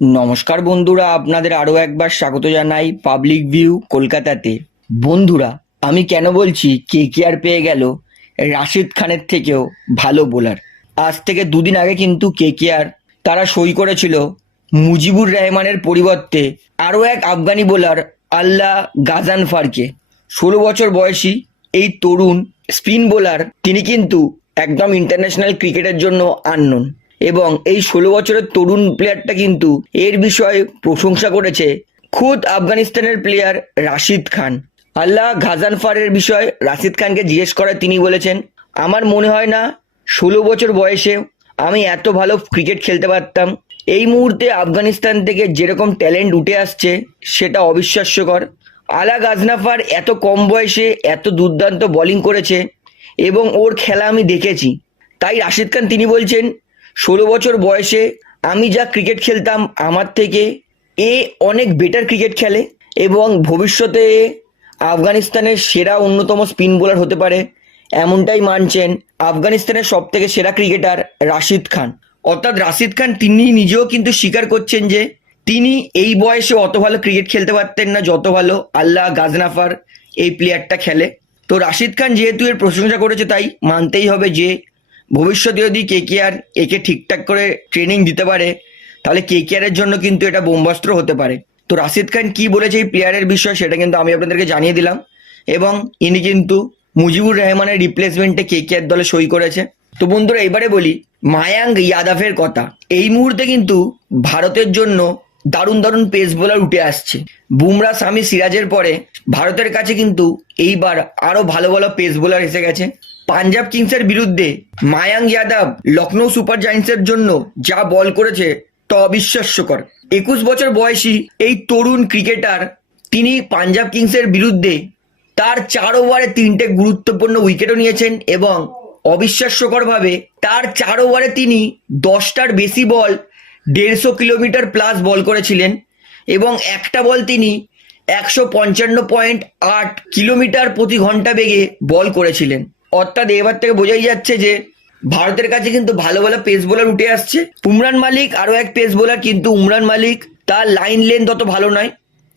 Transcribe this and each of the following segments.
নমস্কার বন্ধুরা, আপনাদের আরো একবার স্বাগত জানাই পাবলিক ভিউ কলকাতাতে। বন্ধুরা, আমি কেন বলছি কেকেআর পেয়ে গেল রাশিদ খানের থেকেও ভালো বোলার। আজ থেকে দুদিন আগে কিন্তু কেকেআর তারা সই করেছিল মুজিবুর রহমানের পরিবর্তে আরও এক আফগানি বোলার আল্লাহ গাজানফারকে। 16 বছর বয়সী এই তরুণ স্পিন বোলার তিনি কিন্তু একদম ইন্টারন্যাশনাল ক্রিকেটের জন্য আননোন, এবং এই 16 বছরের তরুণ প্লেয়ারটা কিন্তু এর বিষয়ে প্রশংসা করেছে খুদ আফগানিস্তানের প্লেয়ার রাশিদ খান। আল্লাহ গাজানফারের বিষয়ে রাশিদ খানকে জিজ্ঞেস করায় তিনি বলেছেন, আমার মনে হয় না 16 বছর বয়সে আমি এত ভালো ক্রিকেট খেলতে পারতাম। এই মুহূর্তে আফগানিস্তান থেকে যেরকম ট্যালেন্ট উঠে আসছে সেটা অবিশ্বাস্যকর। আলা গাজনাফার এত কম বয়সে এত দুর্দান্ত বোলিং করেছে এবং ওর খেলা আমি দেখেছি। তাই রাশিদ খান তিনি বলছেন, 16 বছর বয়সে আমি যা ক্রিকেট খেলতাম আমার থেকে এ অনেক বেটার ক্রিকেট খেলে এবং ভবিষ্যতে আফগানিস্তানের সেরা অন্যতম স্পিন বোলার হতে পারে, এমনটাই মানছেন আফগানিস্তানের সব থেকে সেরা ক্রিকেটার রাশিদ খান। অর্থাৎ রাশিদ খান তিনি নিজেও কিন্তু স্বীকার করছেন যে তিনি এই বয়সে অত ভালো ক্রিকেট খেলতে পারতেন না যত ভালো আল্লাহ গাজনাফার এই প্লেয়ারটা খেলে। তো রাশিদ খান যেহেতু এর প্রশংসা করেছে তাই মানতেই হবে যে ভবিষ্যতে যদি কেকেআর একে ঠিকঠাক করে ট্রেনিং দিতে পারে তাহলে কেকেআরের জন্য কিন্তু এটা বোমবাস্ত্র হতে পারে। তো রাশিদ খান কি বলেছে এই প্লেয়ারের বিষয় সেটা কিন্তু আমি আপনাদেরকে জানিয়ে দিলাম, এবং ইনি কিন্তু মুজিবুর রহমানের রিপ্লেসমেন্টে কেকেআর দলে সই করেছে। তো বন্ধুরা, এবারে বলি মায়াঙ্ক ইয়াদাভের কথা। এই মুহূর্তে কিন্তু ভারতের জন্য দারুণ দারুণ পেস বোলার উঠে আসছে। বুমরা, শামি, সিরাজের পরে ভারতের কাছে কিন্তু এইবার আরো ভালো ভালো পেস বোলার এসে গেছে। পাঞ্জাব কিংসের বিরুদ্ধে মায়াঙ্ক ইয়াদাব লখনৌ সুপার জায়ান্টসের জন্য যা বল করেছে তা অবিশ্বাস্যকর। 21 বছর বয়সী এই তরুণ ক্রিকেটার তিনি পাঞ্জাব কিংসের বিরুদ্ধে তার 4 ওভারে 3টে গুরুত্বপূর্ণ উইকেটও নিয়েছেন এবং অবিশ্বাস্যকরভাবে তার 4 ওভারে তিনি 10টার বেশি বল 150 কিলোমিটার প্লাস বল করেছিলেন এবং একটা বল তিনি 155.8 কিলোমিটার প্রতি ঘন্টা বেগে বল করেছিলেন। অর্থাৎ এবার থেকে বোঝাই যাচ্ছে যে ভারতের কাছে কিন্তু ভালো ভালো পেস বোলার উঠে আসছে। উমরান মালিক আরও এক পেস বোলার, কিন্তু উমরান মালিক তার লাইন লেন্থ অত ভালো নয়,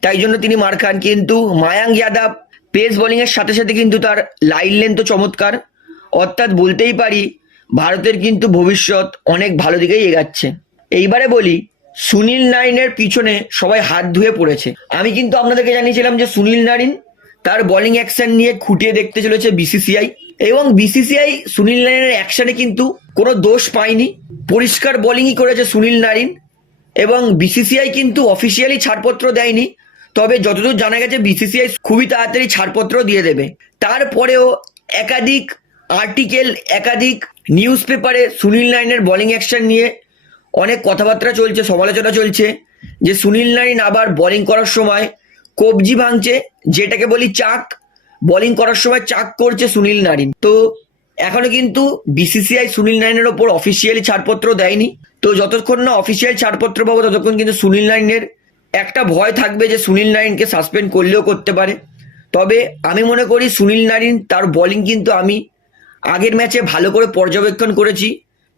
তাই জন্য তিনি মার খান। কিন্তু মায়াঙ্ক ইয়াদাব পেস বোলিংয়ের সাথে সাথে কিন্তু তার লাইন লেন্থ চমৎকার। অর্থাৎ বলতেই পারি ভারতের কিন্তু ভবিষ্যৎ অনেক ভালো দিকেই এগাচ্ছে। এইবারে বলি সুনীল নারিনের পিছনে সবাই হাত ধুয়ে পড়েছে। আমি কিন্তু আপনাদেরকে জানিয়েছিলাম যে সুনীল নারিন তার বোলিং অ্যাকশন নিয়ে খুঁটিয়ে দেখতে চলেছে বিসিসিআই, এবং বিসিসিআই সুনীল নারিনের অ্যাকশনে কিন্তু কোনো দোষ পায়নি, পরিষ্কার বোলিংই করেছে সুনীল নারিন, এবং বিসিসিআই কিন্তু অফিসিয়ালি ছাড়পত্র দেয়নি। তবে যতদূর জানা গেছে বিসিসিআই খুবই তাড়াতাড়ি ছাড়পত্র দিয়ে দেবে। তারপরেও একাধিক আর্টিকেল, একাধিক নিউজ পেপারে সুনীল নারিনের বোলিং অ্যাকশন নিয়ে অনেক কথাবার্তা চলছে, সমালোচনা চলছে যে সুনীল নারিন আবার বোলিং করার সময় কবজি ভাঙছে, যেটাকে বলি চাক। বোলিং করার সময় চাক করছে সুনীল নারিন। তো এখনো কিন্তু বিসিসিআই সুনীল নারিনের ওপর অফিসিয়ালি ছাড়পত্র দেয়নি। তো যতক্ষণ না অফিসিয়াল ছাড়পত্র পাবো ততক্ষণ কিন্তু সুনীল নারিনের একটা ভয় থাকবে যে সুনীল নারিনকে সাসপেন্ড করলেও করতে পারে। তবে আমি মনে করি সুনীল নারিন তার বোলিং কিন্তু আমি আগের ম্যাচে ভালো করে পর্যবেক্ষণ করেছি,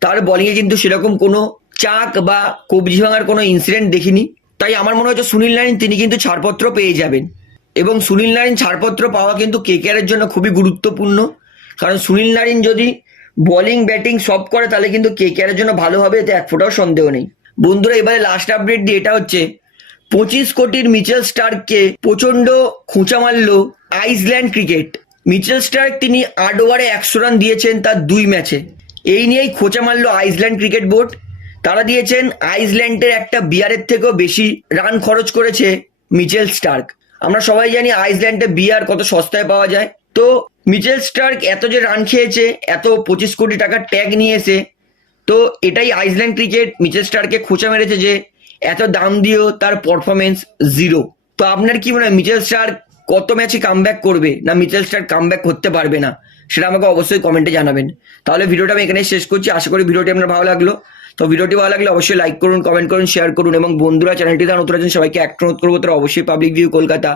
তার বোলিংয়ে কিন্তু সেরকম কোনো চাক বা কবজি ভাঙার কোনো ইনসিডেন্ট দেখিনি। তাই আমার মনে হচ্ছে সুনীল নারিন তিনি কিন্তু ছাড়পত্র পেয়ে যাবেন, এবং সুনীল নারিন ছাড়পত্র পাওয়া কিন্তু কেকেআরের জন্য খুবই গুরুত্বপূর্ণ। কারণ সুনীল নারিন যদি বোলিং ব্যাটিং সব করে তাহলে কিন্তু কেকেআরের জন্য ভালো হবে, এতে এক ফোঁটাও সন্দেহ নেই। বন্ধুরা, এবারে লাস্ট আপডেট দিয়ে এটা হচ্ছে 25 কোটির মিচেল স্টার্ককে প্রচণ্ড খোঁচা মারল আইসল্যান্ড ক্রিকেট। মিচেল স্টার্ক তিনি 8 ওভারে 100 রান দিয়েছেন তার 2 ম্যাচে। এই নিয়েই খোঁচা মারল আইসল্যান্ড ক্রিকেট বোর্ড। তারা দিয়েছেন আইসল্যান্ডের একটা বিয়ারের থেকেও বেশি রান খরচ করেছে মিচেল স্টার্ক। আমরা সবাই জানি আইসল্যান্ডে বিয়ার কত সস্তায় পাওয়া যায়। তো মিচেল স্টার্ক এত যে রান খেয়েছে, এত 25 কোটি টাকার ট্যাগ নিয়েছে, তো এটাই আইসল্যান্ড ক্রিকেট মিচেল স্টার্ককে খোঁচা মেরেছে যে এত দাম দিয়েও তার পারফরমেন্স 0। তো আপনার কি মনে হয় মিচেল স্টার্ক কত ম্যাচে কামব্যাক করবে, না মিচেল স্টার্ক কামব্যাক করতে পারবে না, সেটা আমাকে অবশ্যই কমেন্টে জানাবেন। তাহলে ভিডিওটা আমি এখানে শেষ করছি। আশা করি ভিডিওটি আপনার ভালো লাগলো। তো ভিডিওটি ভালো লাগলে অবশ্যই লাইক করুন, কমেন্ট করুন, শেয়ার করুন, এবং বন্ধুরা চ্যানেলটি তারা নতুন আছেন সবাইকে একটা অনুরোধ করবো তারা অবশ্যই পাবলিক ভিউ কলকাতা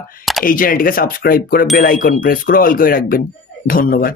এই চ্যানেলটিকে সাবস্ক্রাইব করে বেল আইকন প্রেস করে অল করে রাখবেন। ধন্যবাদ।